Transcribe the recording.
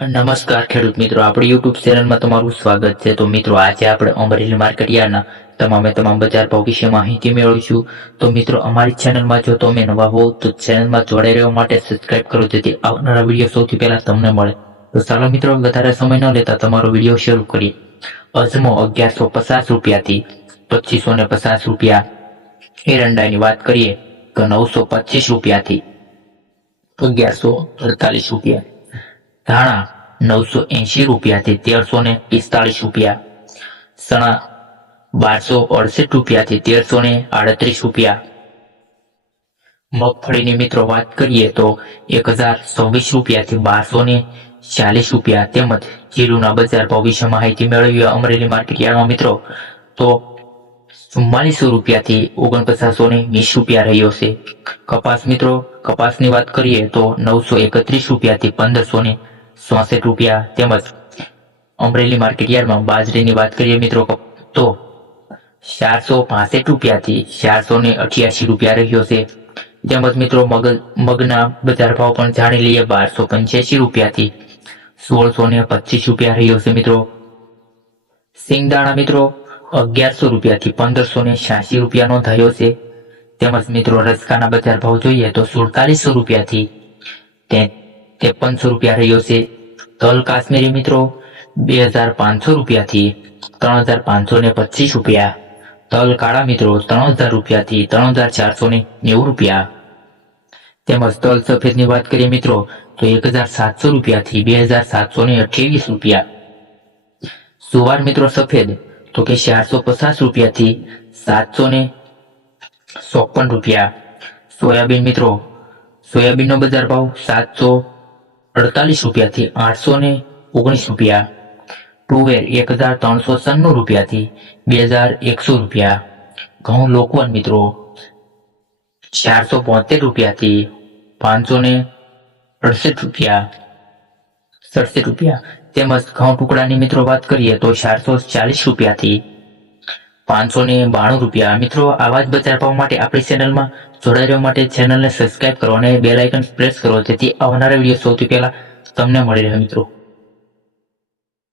નમસ્કાર ખેડૂત મિત્રો, આપણી યુટ્યુબ ચેનલમાં તમારું સ્વાગત છે. તો મિત્રો, આજે આપણે અમરેલી માર્કેટિયાના તમામે તમામ બજાર ભાવ વિશે માહિતી મેળવીશું. તો મિત્રો, અમારી ચેનલમાં જો તમે નવા હોવ તો ચેનલમાં જોડાઈ રહેવા માટે સબસ્ક્રાઇબ કરો, જેથી આવનારા વીડિયો સૌથી પહેલા તમને મળે. તો ચાલો મિત્રો, વધારે સમય ન લેતા તમારો વીડિયો શરૂ કરીએ. અજમો અગિયારસો પચાસ રૂપિયાથી પચીસો ને પચાસ રૂપિયા. એરંડાની વાત કરીએ, તો નવસો પચીસ રૂપિયાથી અગિયારસો અડતાલીસ રૂપિયા. ધાણા નવસો એંશી રૂપિયાથી તેરસો ને પિસ્તાળીસ રૂપિયા. સણા બારસો અડસઠ રૂપિયાથી તેરસો ને આડત્રીસ રૂપિયા. મગફળીની મિત્રો વાત કરીએ તો એક હજાર છવ્વીસ રૂપિયાથી બારસો ને ચાલીસ રૂપિયા તેમજ જીરુના બજાર ભાવ માહિતી મેળવી અમરેલી માર્કેટ યાર્ડમાં મિત્રો. તો ચુમ્માલીસો રૂપિયાથી ઓગણપચાસો ને વીસ રૂપિયા રહ્યો છે. કપાસ મિત્રો, કપાસની વાત કરીએ તો નવસો એકત્રીસ રૂપિયાથી પંદરસો ને ચોસઠ રૂપિયા તેમજ અમરેલી માર્કેટ યાર્ડમાં બાજરીની વાત કરીએ મિત્રો, તો ચારસો પાસઠ રૂપિયાથી ચારસો ને અઠ્યાસી રૂપિયા રહ્યો છે. તેમજ મિત્રો, મગ, મગના બજાર ભાવ પણ જાણી લઈએ, બારસો પંચ્યાસી રૂપિયાથી સોળસો ને પચીસ રૂપિયા રહ્યો છે મિત્રો. સિંગદાણા મિત્રો, અગિયારસો રૂપિયાથી પંદરસો ને છ્યાસી રૂપિયા નોંધાયો છે. તેમજ મિત્રો, રસકાના બજાર ભાવ જોઈએ તો સુડતાલીસો રૂપિયાથી ત્રેપનસો રૂપિયા રહ્યો છે. તલ કાશ્મીરી મિત્રો, બે હજાર પાંચસો રૂપિયાથી ત્રણ હજાર પાંચસો ને પચીસ રૂપિયા. તલ કાળા મિત્રો, ત્રણ હજાર રૂપિયાથી ત્રણ હજાર ચારસો ને નેવું રૂપિયા. તેમજ તલ સફેદની વાત કરીએ મિત્રો, તો એક હજાર સાતસો રૂપિયાથી બે હજાર સાતસો ને અઠ્યાવીસ રૂપિયા. સુવાર મિત્રો સફેદ, તો કે ચારસો પચાસ રૂપિયાથી સાતસો ને ચોપન રૂપિયા. સોયાબીન મિત્રો, સોયાબીનનો બજાર ભાવ સાતસો અડતાલીસ રૂપિયાથી આઠસો ને ઓગણીસ રૂપિયા. ટુવેર એક હજાર ત્રણસો સન્નું રૂપિયાથી બે હજાર એકસો રૂપિયા. ઘઉં લોકવન મિત્રો, ચારસો બોતેર રૂપિયાથી પાંચસો ને અડસઠ રૂપિયા. સડસઠ રૂપિયા. તેમજ ઘઉં ટુકડાની મિત્રો વાત કરીએ તો ચારસો ચાલીસ રૂપિયાથી પાંચસો ને બાણું રૂપિયા. મિત્રો આવા જ બચાર પાવા માટે આપણી ચેનલમાં જોડાઈ રહેવા માટે ચેનલને સબસ્ક્રાઇબ કરો અને બેલ આઇકન પ્રેસ કરો, જેથી આવનારા વીડિયો સૌથી પહેલા તમને મળી રહે, મિત્રો.